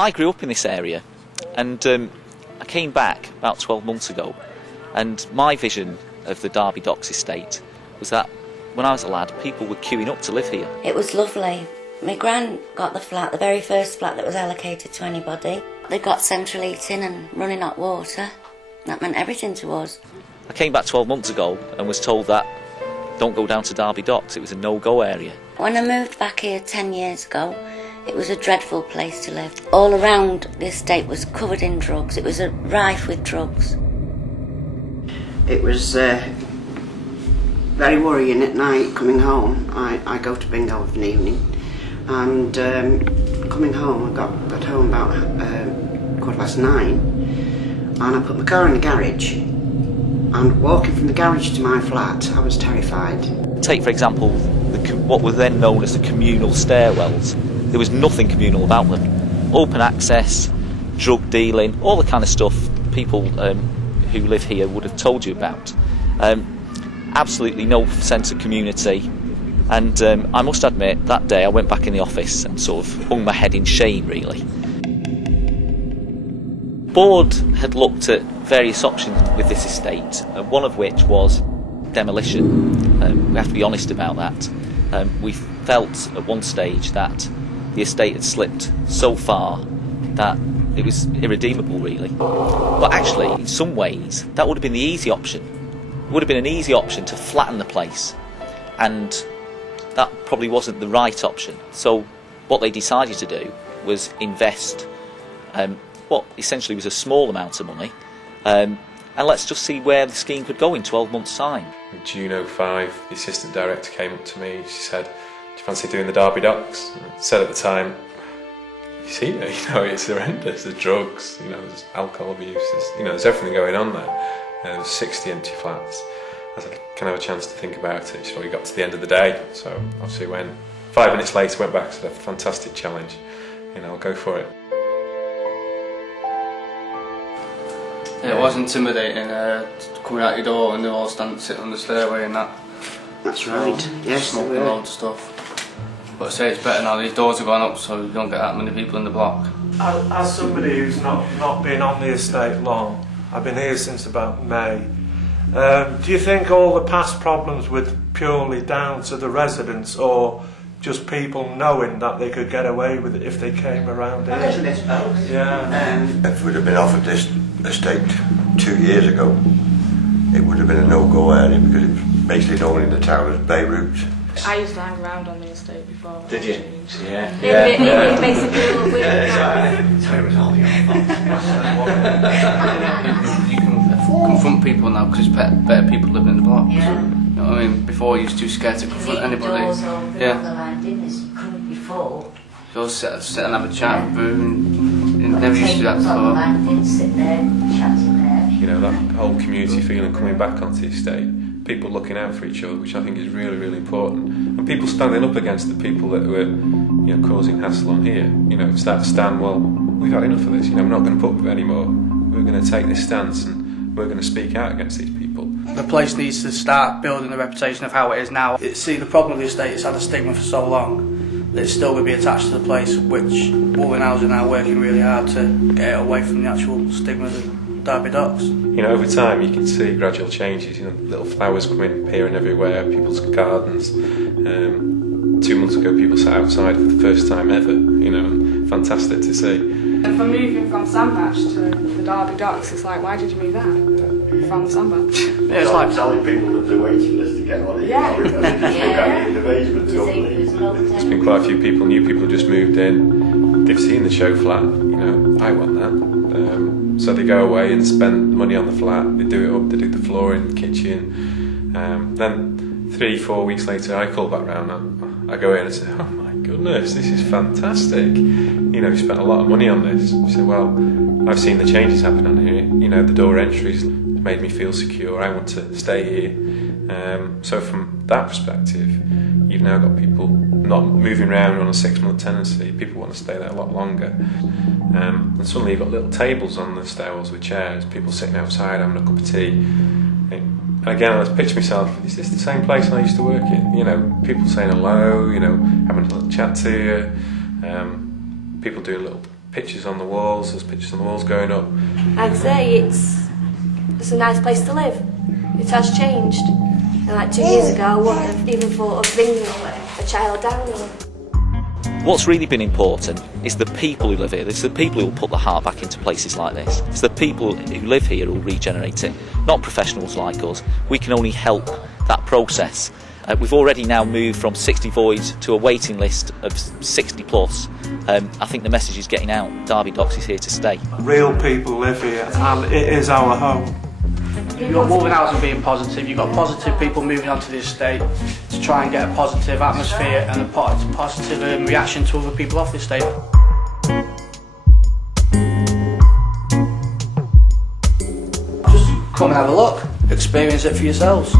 I grew up in this area, and I came back about 12 months ago, and my vision of the Derby Docks estate was that when I was a lad, people were queuing up to live here. It was lovely. My gran got the flat, the very first flat that was allocated to anybody. They got central heating and running hot water. That meant everything to us. I came back 12 months ago and was told that don't go down to Derby Docks, it was a no-go area. When I moved back here 10 years ago, it was a dreadful place to live. All around the estate was covered in drugs. It was rife with drugs. It was very worrying at night coming home. I go to bingo of an evening, and coming home, I got home about 9:15, and I put my car in the garage, and walking from the garage to my flat, I was terrified. Take, for example, what were then known as the communal stairwells. There was nothing communal about them. Open access, drug dealing, all the kind of stuff people who live here would have told you about. Absolutely no sense of community, and I must admit that day I went back in the office and sort of hung my head in shame, really. Board had looked at various options with this estate, one of which was demolition. We have to be honest about that. We felt at one stage that the estate had slipped so far that it was irredeemable, really. But actually, in some ways, that would have been the easy option. It would have been an easy option to flatten the place, and that probably wasn't the right option. So what they decided to do was invest what essentially was a small amount of money, and let's just see where the scheme could go in 12 months' time. In June 2005, the assistant director came up to me. She said, "Do you fancy doing the Derby Docks?" I said at the time, "You see, it's horrendous. There's drugs, there's alcohol abuse, there's everything going on there. There's 60 empty flats." I said, "Can I have a chance to think about it?" She said, "We got to the end of the day." So obviously when 5 minutes later went back and said, "A fantastic challenge, I'll go for it." It was intimidating coming out your door and they're all sitting on the stairway and that. That's right, yes. Smoking loads of stuff. But I say it's better now, these doors have gone up so you don't get that many people in the block. As somebody who's not been on the estate long, I've been here since about May, do you think all the past problems were purely down to the residents, or just people knowing that they could get away with it if they came around here? Yeah. If we'd have been offered this estate 2 years ago, it would have been a no-go area because it's basically known in the town as Beirut. I used to hang around on the estate before. Did you? Yeah. It basically all weird. So it was all your fault. You can confront people now because there's better people living in the blocks. Yeah. You know what I mean? Before you used too scared to confront anybody. Yeah. Before. So sit and have a chat with them, and you never used to do that before. Sit there, chatting there. That whole community feeling coming back onto the estate, people looking out for each other, which I think is really, really important, and people standing up against the people that were, causing hassle on here. It's that stand. Well, we've had enough of this. We're not going to put up with it anymore. We're going to take this stance and we're going to speak out against these people. The place needs to start building the reputation of how it is now. See, the problem with the estate, it's had a stigma for so long that it's still going to be attached to the place, which Woolwyn House are now working really hard to get it away from the actual stigma of Derby Docks. Over time you can see gradual changes, little flowers coming here and everywhere, people's gardens. 2 months ago people sat outside for the first time ever, and fantastic to see. And for moving from Sandbach to the Derby Docks, it's like, why did you move there? From Sandbach? Yeah, it's like telling people that they're waiting list to get on it. Yeah. In the basement. There's been quite a few people, new people just moved in, they've seen the show flat, I want that. So they go away and spend money on the flat, they do it up, they do the flooring, the kitchen. Then 3-4 weeks later I call back round and I go in and say, "Oh my goodness, this is fantastic. You spent a lot of money on this." I said, "Well, I've seen the changes happen on here. The door entries made me feel secure. I want to stay here." So from that perspective, you've now got people not moving around on a 6-month tenancy. People want to stay there a lot longer. And suddenly you've got little tables on the stairwells with chairs, people sitting outside having a cup of tea. And again, I picture myself, is this the same place I used to work in? People saying hello, having a little chat to you, people doing little pictures on the walls. There's pictures on the walls going up. I'd say it's a nice place to live. It has changed. And like 2 years ago, I wouldn't have even thought of bringing a child down here. What's really been important is the people who live here. It's the people who will put the heart back into places like this. It's the people who live here who will regenerate it, not professionals like us. We can only help that process. We've already now moved from 60 voids to a waiting list of 60 plus. I think the message is getting out. Derby Docks is here to stay. Real people live here and it is our home. You've got moving housing being positive, you've got positive people moving onto the estate to try and get a positive atmosphere and a positive reaction to other people off the estate. Just come and have a look, experience it for yourselves.